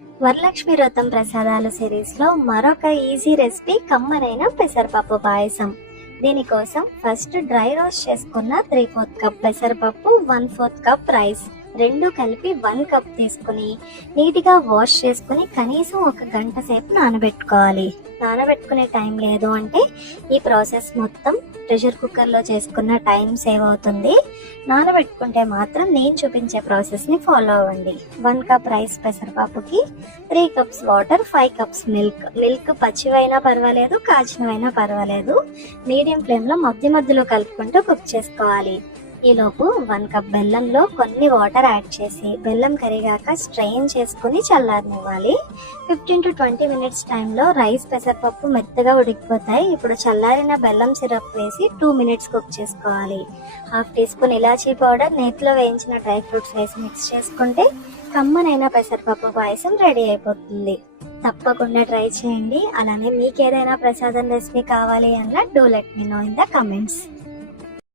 వరలక్ష్మి వ్రతం ప్రసాదాలు సిరీస్ లో మరొక ఈజీ రెసిపీ కమ్మనైన పెసరపప్పు పాయసం. దీనికోసం ఫస్ట్ డ్రై రోస్ట్ చేసుకున్న 3/4 కప్ పెసరపప్పు, 1/4 కప్ రైస్ రెండు కలిపి 1 కప్ తీసుకుని నీట్గా వాష్ చేసుకుని కనీసం 1 గంట సేపు నానబెట్టుకోవాలి. నానబెట్టుకునే టైం లేదు అంటే ఈ ప్రాసెస్ మొత్తం ప్రెషర్ కుక్కర్లో చేసుకున్న టైం సేవ్ అవుతుంది. నానబెట్టుకుంటే మాత్రం నేను చూపించే ప్రాసెస్ని ఫాలో అవ్వండి. 1 కప్ రైస్ పెసరపప్పుకి 3 కప్స్ వాటర్, 5 కప్స్ మిల్క్ పచ్చివైనా పర్వాలేదు, కాచినవైనా పర్వాలేదు. మీడియం ఫ్లేమ్లో మధ్యలో కలుపుకుంటూ కుక్ చేసుకోవాలి. ఈలోపు 1 కప్ బెల్లంలో కొన్ని వాటర్ యాడ్ చేసి బెల్లం కరిగాక స్ట్రెయిన్ చేసుకుని చల్లారనివ్వాలి. 15 to 20 మినిట్స్ టైంలో రైస్ పెసరపప్పు మెత్తగా ఉడికిపోతాయి. ఇప్పుడు చల్లారిన బెల్లం సిరప్ వేసి 2 మినిట్స్ కుక్ చేసుకోవాలి. 1/2 టీ స్పూన్ ఇలాచీ పౌడర్, నేతిలో వేయించిన డ్రై ఫ్రూట్స్ వేసి మిక్స్ చేసుకుంటే కమ్మనైన పెసరపప్పు పాయసం రెడీ అయిపోతుంది. తప్పకుండా ట్రై చేయండి. అలానే మీకు ఏదైనా ప్రసాదం రెసిపీ కావాలి అన్నా do let me know in the comments.